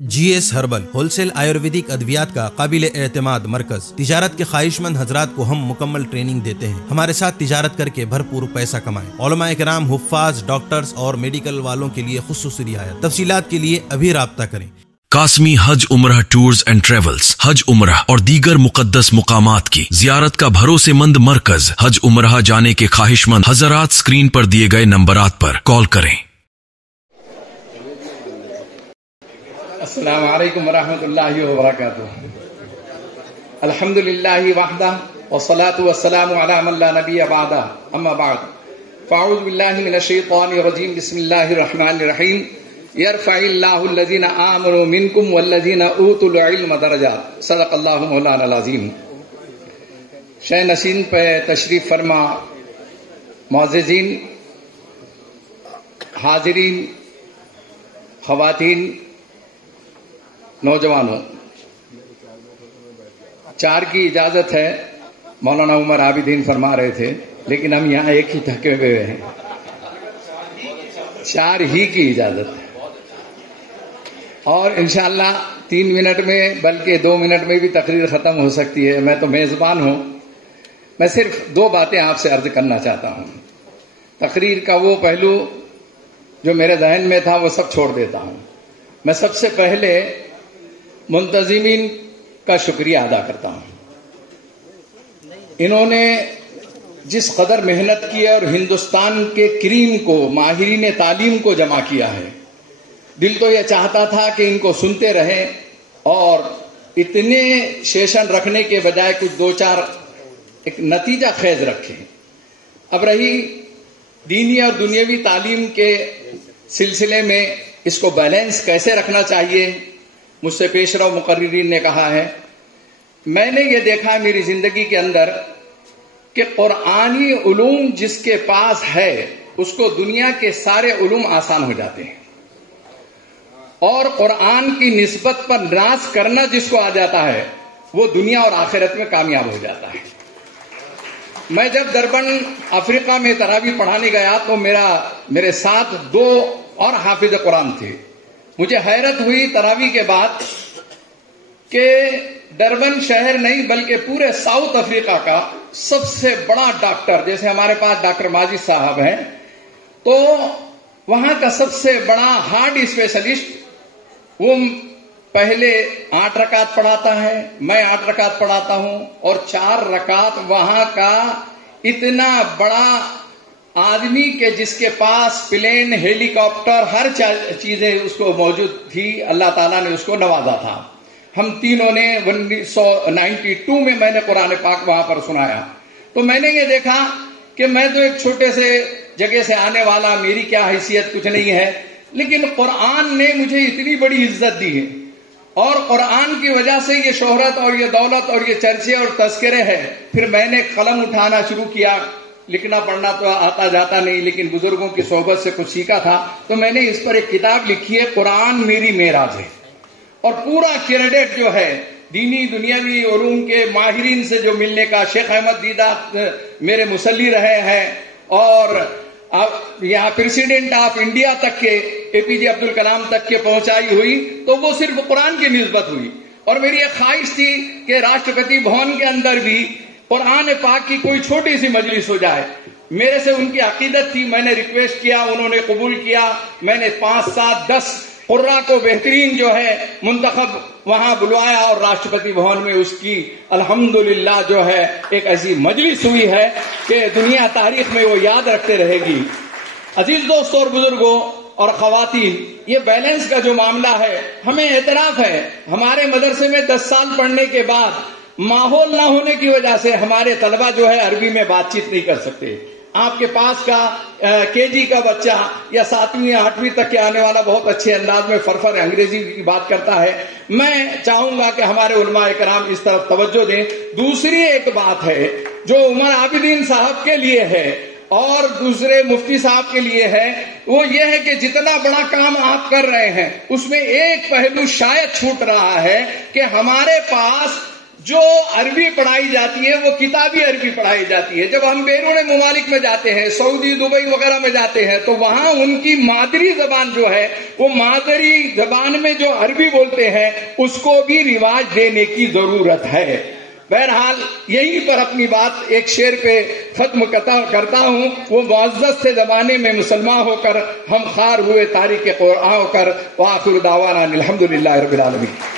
GS herbal wholesale Ayurvedic अद्वियात का काबिल एतमाद मरकज। तिजारत के ख्वाहिशमंद हजरात को हम मुकम्मल ट्रेनिंग देते हैं। हमारे साथ तिजारत करके भरपूर पैसा कमाएं। उलमाए किराम, हुफ्फाज, डॉक्टर्स और मेडिकल वालों के लिए खुसूसी रियायत। तफसीलात के लिए अभी राब्ता करें। कासमी हज उम्रह टूर्स एंड ट्रेवल्स हज उम्रह और दीगर मुकद्दस मुकामात की जियारत का भरोसेमंद मरकज। हज उम्रह जाने के ख्वाहिशमंद हजरात स्क्रीन पर दिए गए नंबरात पर कॉल करें। अस्सलामु अलैकुम वरहमतुल्लाहि वबरकातुहू। अल्हम्दुलिल्लाहि वहदह वस्सलातु वस्सलामु अला मन ला नबिय्य बअदह, अम्मा बाद। फ़अऊज़ु बिल्लाहि मिनश शैतानिर रजीम। बिस्मिल्लाहिर रहमानिर रहीम। यरफ़इल्लाहु अल्लज़ीना आमनु मिनकुम वल्लज़ीना ऊतुल इल्म दरजात। सदक़ल्लाहु मौलाना अज़ीम। शय नशीन पे तशरीफ फरमा मुअज़्ज़िज़ीन, हाज़िरीन, ख़वातीन, नौजवानों, चार की इजाजत है। मौलाना उमर आबिदीन फरमा रहे थे, लेकिन हम यहाँ एक ही थके हुए हैं। चार ही की इजाजत है और इंशाअल्लाह 3 मिनट में, बल्कि 2 मिनट में भी तकरीर खत्म हो सकती है। मैं तो मेजबान हूँ। मैं सिर्फ 2 बातें आपसे अर्ज करना चाहता हूँ। तकरीर का वो पहलू जो मेरे जहन में था वो सब छोड़ देता हूँ। मैं सबसे पहले मुंतजिमीन का शुक्रिया अदा करता हूं। इन्होंने जिस कदर मेहनत की है और हिंदुस्तान के क्रीम को, माहिरीन तालीम को जमा किया है, दिल तो यह चाहता था कि इनको सुनते रहें और इतने सेशन रखने के बजाय कुछ 2-4 एक नतीजा खेज रखें। अब रही दीनी और दुनियावी तालीम के सिलसिले में, इसको बैलेंस कैसे रखना चाहिए, मुझसे पेशरव मुकर्रिरीन ने कहा है। मैंने ये देखा है मेरी जिंदगी के अंदर कि कुरानी उलूम जिसके पास है उसको दुनिया के सारे उलूम आसान हो जाते हैं, और कुरान की निस्बत पर नाज करना जिसको आ जाता है वो दुनिया और आखिरत में कामयाब हो जाता है। मैं जब दरबन अफ्रीका में तरावी पढ़ाने गया तो मेरे साथ 2 और हाफिज कुरान थे। मुझे हैरत हुई तरावी के बाद कि डरबन शहर नहीं बल्कि पूरे साउथ अफ्रीका का सबसे बड़ा डॉक्टर, जैसे हमारे पास डॉक्टर माजिद साहब हैं, तो वहां का सबसे बड़ा हार्ट स्पेशलिस्ट, वो पहले 8 रकात पढ़ाता है, मैं 8 रकात पढ़ाता हूं, और 4 रकात वहां का इतना बड़ा आदमी के जिसके पास प्लेन, हेलीकॉप्टर, हर चीजें उसको मौजूद थी, अल्लाह ताला ने उसको नवाजा था। हम तीनों ने 1992 में मैंने कुरान पाक वहां पर सुनाया। तो मैंने ये देखा कि मैं तो एक छोटे से जगह से आने वाला, मेरी क्या हैसियत, कुछ नहीं है, लेकिन कुरान ने मुझे इतनी बड़ी इज्जत दी है और कुरान की वजह से ये शोहरत और ये दौलत और ये चर्चे और तस्करे है। फिर मैंने कलम उठाना शुरू किया। लिखना पढ़ना तो आता जाता नहीं, लेकिन बुजुर्गों की सोहबत से कुछ सीखा था, तो मैंने इस पर एक किताब लिखी है, कुरान मेरी मेराज है। और पूरा क्रेडिट जो है दीनी दुनियावी उलूम के माहिरीन से जो मिलने का, शेख अहमद दीदात मेरे मुसल्ली रहे हैं, और यहाँ प्रेसिडेंट ऑफ इंडिया तक के, APJ अब्दुल कलाम तक के पहुंचाई हुई, तो वो सिर्फ कुरान की निस्बत हुई। और मेरी एक ख्वाहिश थी कि राष्ट्रपति भवन के अंदर भी कुरान पाक की कोई छोटी सी मजलिस हो जाए। मेरे से उनकी अकीदत थी, मैंने रिक्वेस्ट किया, उन्होंने कबूल किया। मैंने 5, 7, 10 कुर्रा को बेहतरीन जो है मुंतखब वहां बुलवाया और राष्ट्रपति भवन में उसकी अल्हम्दुलिल्लाह जो है एक ऐसी मजलिस हुई है कि दुनिया तारीख में वो याद रखते रहेगी। अजीज दोस्तों और बुजुर्गों और खवातीन, ये बैलेंस का जो मामला है, हमें एतराफ है, हमारे मदरसे में 10 साल पढ़ने के बाद माहौल ना होने की वजह से हमारे तलबा जो है अरबी में बातचीत नहीं कर सकते। आपके पास का KG का बच्चा या 7वीं या 8वीं तक के आने वाला बहुत अच्छे अंदाज में फरफर अंग्रेजी की बात करता है। मैं चाहूंगा कि हमारे उलमाए कराम इस तरफ तवज्जो दें। दूसरी एक बात है जो उमर आबिदीन साहब के लिए है और दूसरे मुफ्ती साहब के लिए है, वो ये है कि जितना बड़ा काम आप कर रहे हैं उसमें एक पहलू शायद छूट रहा है कि हमारे पास جو عربی پڑھائی جاتی ہے وہ کتابی عربی پڑھائی جاتی ہے. جب ہم بیرون ممالک میں جاتے ہیں، سعودی، دبئی وغیرہ میں جاتے ہیں، تو وہاں ان کی مادری زبان جو ہے، وہ مادری زبان میں جو عربی بولتے ہیں اس کو بھی رواج دینے کی ضرورت ہے. بہرحال یہیں پر اپنی بات ایک شعر پہ ختم کرتا ہوں. وہ معزز سے زمانے میں مسلمان ہو کر ہم خوار ہوئے تاریخ قرآن ہو کر، وآخر دعوانا الحمدللہ رب العالمین.